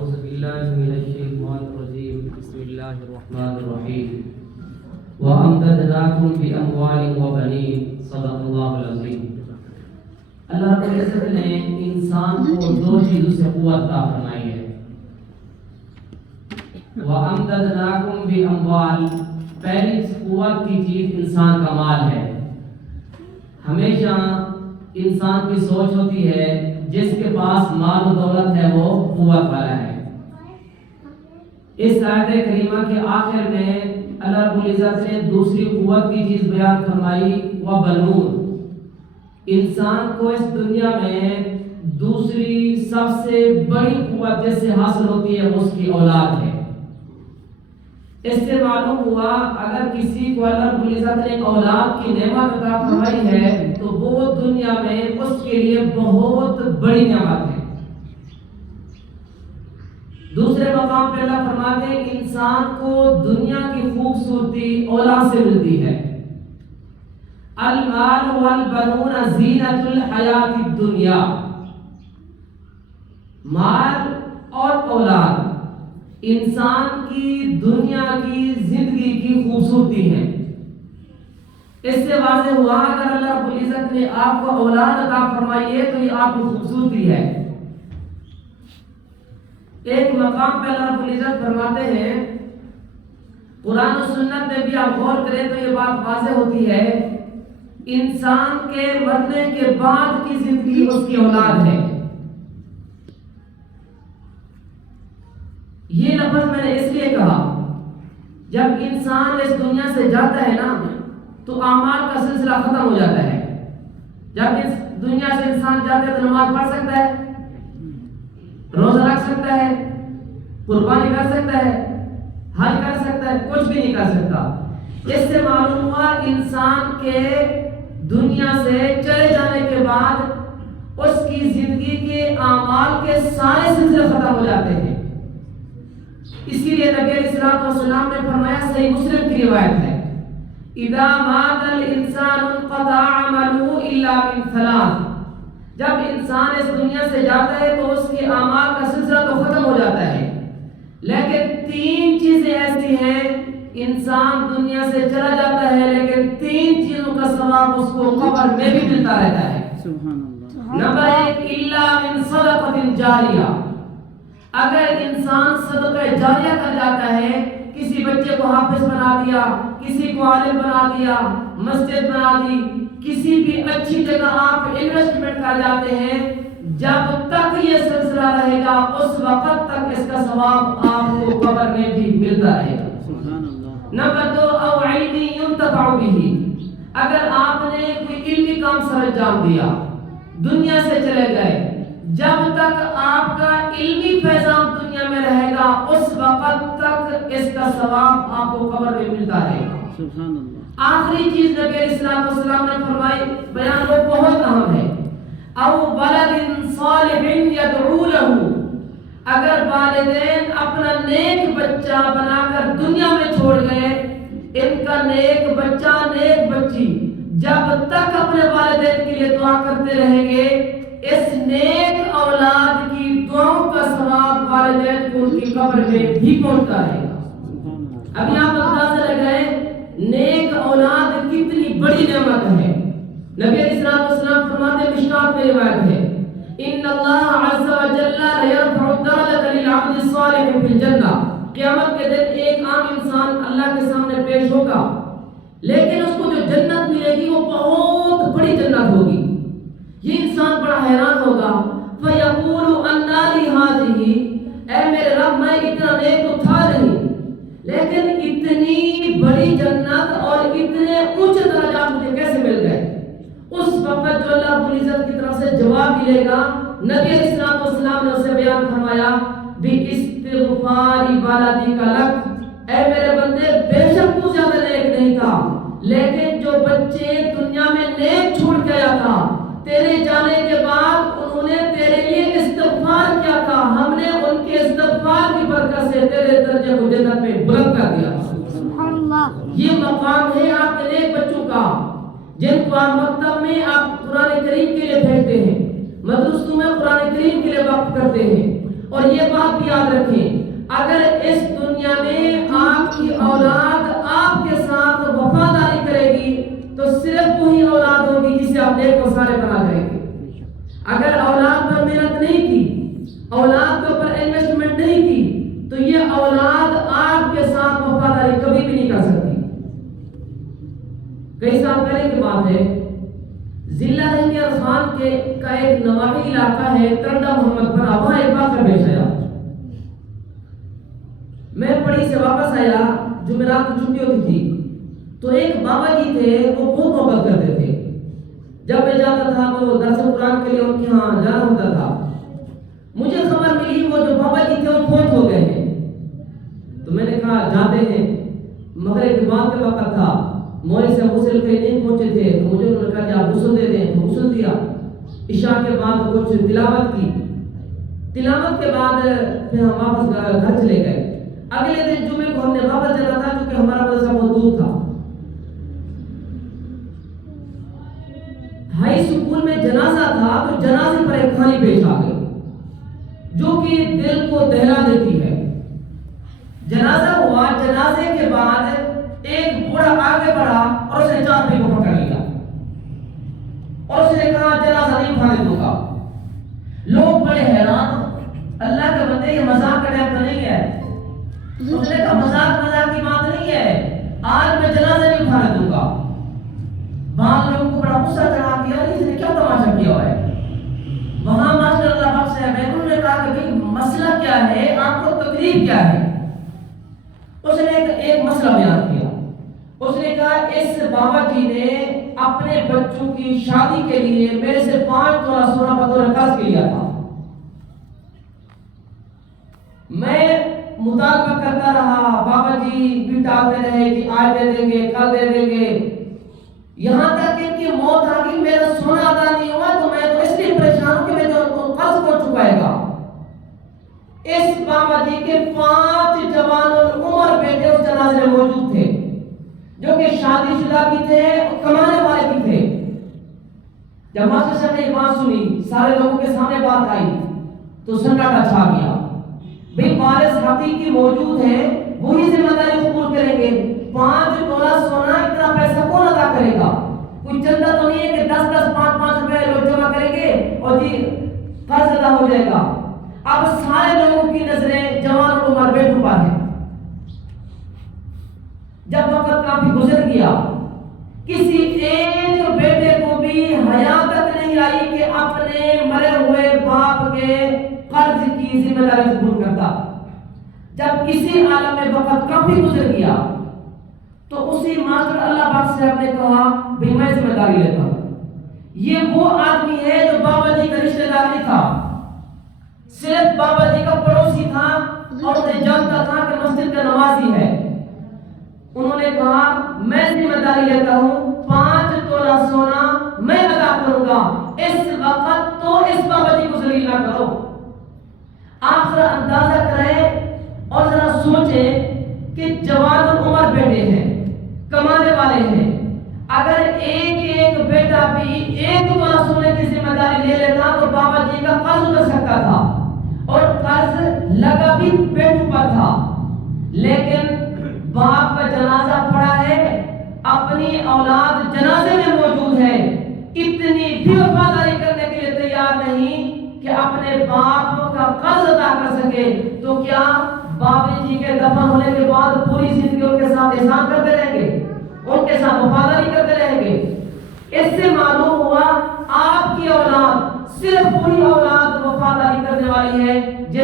أعوذ بالله من الشيطان الرجيم بسم الله الرحمن الرحيم وأمددناكم بأموال وبنين صدق الله العظيم. اللہ رب العزت نے انسان کو دو چیزوں سے قوت عطا فرمائی ہے. وَأَمْدَدْنَاكُمْ بِأَمْوَالٍ، پہلی قوت کی چیز انسان کا مال ہے. ہمیشہ انسان کی سوچ ہوتی ہے جس کے پاس مال و دولت ہے وہ قوت والا ہے. اس آیت کریمہ کے آخر میں اللہ رب العزت نے دوسری قوت کی چیز بیان فرمائی وَبَنُونَ. انسان کو اس دنیا میں دوسری سب سے بڑی قوت جس سے حاصل ہوتی ہے اس کی اولاد ہے. اس سے معلوم ہوا اگر کسی کو اللہ رب العزت نے اولاد کی نعمت عطا فرمائی ہے تو وہ دنیا میں اس کے لیے بہت بڑی نعمت ہے. دوسرے مقام پہ اللہ فرماتے ہیں انسان کو دنیا کی خوبصورتی اولاد سے ملتی ہے. المال والبنون زینت الحیات الدنیا، مال اور اولاد انسان کی دنیا کی زندگی کی خوبصورتی ہے. اس سے واضح ہوا اگر اللہ رب العزت نے آپ کو اولاد عطا فرمائی ہے تو یہ آپ کی خوبصورتی ہے. ایک مقام پہ اللہ رب العزت فرماتے ہیں، قرآن و سنت میں بھی آپ غور کریں تو یہ بات واضح ہوتی ہے، انسان کے مرنے کے بعد کی زندگی اس کی اولاد ہے. یہ لفظ میں نے اس لیے کہا، جب انسان اس دنیا سے جاتا ہے نا تو اعمال کا سلسلہ ختم ہو جاتا ہے. جب اس دنیا سے انسان جاتا ہے تو نماز پڑھ سکتا ہے، روزہ رکھ سکتا ہے، قربانی کر سکتا ہے، حج کر سکتا ہے، کچھ بھی نہیں کر سکتا. اس سے معلوم ہوا انسان کے دنیا سے چلے جانے کے بعد اس کی زندگی کے اعمال کے سارے سلسلے ختم ہو جاتے ہیں. اسی لیے نبی علیہ الصلوۃ والسلام نے فرمایا، صحیح مسلم کی روایت ہے، اذا مات الانسان انقطع عمله الا من ثلاث. جب انسان اس دنیا سے جاتا ہے تو اس کے اعمال کا سلسلہ تو ختم ہو جاتا ہے، لیکن تین چیزیں ایسی ہیں انسان دنیا سے چلا جاتا ہے لیکن تین چیزوں کا ثواب اس کو قبر میں بھی ملتا رہتا ہے. نمبر ایک، الا من صدقۃ جاریہ. اگر انسان صدقہ جاریہ کر جاتا ہے، کسی بچے کو حافظ بنا دیا، کسی کو عالم بنا دیا، مسجد بنا دی، کسی بھی اچھی جگہ آپ انویسٹمنٹ کر جاتے ہیں، جب تک یہ سلسلہ رہے گا اس وقت تک اس کا ثواب آپ کو قبر میں بھی ملتا رہے گا. نمبر دو، او علم ينتفع به. اگر آپ نے کوئی علمی کام سر انجام دیا، دنیا سے چلے گئے، جب تک آپ کا علمی فیضان دنیا میں رہے گا اس وقت تک اس کا ثواب آپ کو قبر میں ملتا رہے گا. آخری چیز نبی علیہ السلام نے فرمائی، بیان وہ بہت اہم ہے، او ولد صالح يدعو له. اگر والدین اپنا نیک بچہ بنا کر دنیا میں چھوڑ گئے، ان کا نیک بچہ نیک بچی جب تک اپنے والدین کے لیے دعا کرتے رہیں گے، اس نیک اولاد کی دعاؤں کا ثواب والدین کو ان کی قبر میں بھی پہنچتا رہے گا. ابھی آپ اندازہ لگائیں نیک اولاد کتنی بڑی نعمت ہے. نبی علیہ السلام فرماتے ہیں، مشکات میں روایت ہے، ان اللہ عز وجل یرفع الدرجۃ للعبد الصالح فی الجنہ. قیامت کے دن ایک عام انسان اللہ کے سامنے پیش ہوگا، لیکن اس کو جو جنت ملے گی وہ بہت بڑی جنت ہوگی. یہ انسان بڑا حیران ہوگا، فیقول انا لی ہذہ، اے میرے رب میں اتنا نیک تو تھا نہیں، لیکن اتنی بڑی جنت اور اتنے اونچے درجات مجھے کیسے مل گئے؟ اس وقت جو اللہ رب العزت کی طرف سے جواب ملے گا، نبی علیہ السلام نے اسے بیان فرمایا، باستغفار والدیک لک. اے میرے بندے، بے شک تو زیادہ نیک نہیں تھا، لیکن جو بچے دنیا میں نیک چھوڑ کے آیا تھا، تیرے جانے کے بعد انہوں نے تیرے لیے استغفار کیا تھا، ہم نے ان کے استغفار کی برکت سے تیرے درجے کو جنت میں بلند کر دیا. یہ مقام ہے آپ کے نیک بچوں کا، جن کو آپ مکتب میں آپ قرآن کریم کے لیے بھیجتے ہیں، مدرسوں میں قرآن کریم کے لیے وقف کرتے ہیں، اور یہ بات بھی یاد رکھیں، اگر اس دنیا میں آپ کی اولاد آپ کے ساتھ وفاداری کرے گی تو صرف وہی اولاد ہوگی جسے آپ نیک و صالح بنا جائیں گے۔ اگر اولاد پر محنت نہیں کی، اولاد کے اوپر انویسٹمنٹ نہیں کی، تو یہ اولاد آپ کے ساتھ وفاداری کبھی بھی نہیں کر سکتی۔ کئی سال پہلے کی بات ہے، ضلع رحمت خان کا ایک نواحی علاقہ ہے ترنڈا محمد پورہ، وہاں ایک واقعہ پیش آیا۔ میں پڑھی سے واپس آیا، جمعرات کو چھٹی ہوتی تھی، تو ایک بابا جی تھے، وہ بہت محبت کرتے تھے۔ جب میں جاتا تھا تو درس قرآن کے لیے ان کے ہاں جانا ہوتا تھا۔ مجھے خبر ملی وہ جو بابا جی تھے وہ فوت ہو گئے ہیں۔ تو میں نے کہا جاتے ہیں، مغرب کے بعد کا وقت تھا، مولوی سے غسل کے نہیں پہنچے تھے، تو مجھے انہوں نے کہا کہ آپ غسل دے دیں، تو غسل دیا۔ عشاء کے بعد کچھ تلاوت کی، تلاوت کے بعد پھر ہم واپس گھر چلے گئے۔ اگلے دن جمعے کو ہم نے واپس جانا تھا کیونکہ ہمارا مدرسہ بہت دور تھا۔ ہائی سکول میں جنازہ تھا، تو جنازے پر ایک کہانی پیش آ گئی جو کہ دل کو دہلا دیتی ہے۔ جنازہ ہوا، جنازے کے بعد ایک بوڑھا آگے بڑھا اور اس نے چادر کو پکڑ لیا اور اس نے کہا جنازہ نہیں اٹھانے دوں گا۔ لوگ بڑے حیران، اللہ کے بندے یہ مذاق کا ٹائم تو نہیں ہے۔ اس نے کہا مذاق کی بات نہیں ہے، آج میں جنازہ نہیں اٹھانے دوں گا۔ بعض لوگوں کو بڑا غصہ چڑھا دیا، اس نے کیا تماشا کیا ہوا ہے۔ وہاں ماشاء اللہ بخش ہے، انہوں نے کہا کہ بھئی مسئلہ کیا ہے، آپ کو تکلیف کیا ہے۔ اس نے ایک مسئلہ بیان کیا۔ اس نے کہا اس بابا جی نے اپنے بچوں کی شادی کے لیے میرے سے 5 تولہ سونا بطور قرض لیا تھا۔ میں مطالبہ کرتا رہا، بابا جی بھی ٹالتے رہے کہ آج دے دیں گے، کل دے دیں گے، یہاں تک کہ ان کی موت آ گئی، میرا سونا ادا نہیں ہوا، تو میں تو اس لیے پریشان ہوں کہ میں تو قرض کون چکائے گا۔ اس بابا جی کے 5 جوان العمر بیٹے اس جنازے میں موجود تھے، جو کہ شادی شدہ بھی تھے اور کمانے والے بھی تھے۔ جب ماسٹر صاحب نے یہ بات سنی، سارے لوگوں کے سامنے بات آئی، تو سناٹا چھا گیا۔ بھئی وارث حقیقی موجود ہیں، وہی ذمہ داری قبول کریں گے۔ 5 تولہ سونا اتنا پیسہ کون ادا کرے گا؟ کوئی چندہ تو نہیں ہے کہ 10 5 روپے لوگ جمع کریں گے اور جی قرض ادا ہو جائے گا۔ اب سارے لوگوں کی نظریں جوان عمر بیٹوں پر ہے۔ جب وقت کافی گزر گیا، کسی ایک بیٹے کو بھی حیا تک نہیں آئی کہ اپنے مرے ہوئے باپ کے قرض کی ذمہ داری قبول کرتا۔ جب کسی عالم میں وقت کافی گزر گیا تو اسی ماسٹر اللہ پاک صاحب نے کہا بھی میں ذمہ داری لیتا ہوں۔ یہ وہ آدمی ہے جو بابا جی کا رشتہ دار نہیں تھا، صرف بابا جی کا پڑوسی تھا اور انہیں جانتا تھا کہ مسجد کا نمازی ہے۔ انہوں نے کہا میں ذمہ داری لیتا ہوں، 5 تولہ سونا میں ادا کروں گا، اس وقت تو اس بابا جی کو ذلیل نہ کرو۔ آپ ذرا اندازہ کریں اور ذرا سوچیں کہ جوان العمر بیٹے ہیں، کمانے والے ہیں، اگر ایک بیٹا بھی 1 تولہ سونے کی ذمہ داری لے لیتا تو بابا جی کا قرض اتر سکتا تھا، اور قرض لگا بھی بیٹوں پر تھا۔ لیکن باپ کا جنازہ پڑا ہے، اپنی اولاد جنازے میں موجود ہے، اتنی بھی وفاداری کرنے کے لیے تیار نہیں کہ اپنے باپ کا قرض ادا کر سکے، تو کیا بابا جی کے دفن ہونے کے بعد پوری زندگی ان کے ساتھ احسان کرتے رہیں گے، ان کے ساتھ وفاداری کرتے رہیں گے؟ اس سے معلوم ہوا آپ کی اولاد صرف وہی اولاد وفاداری کرنے والی ہے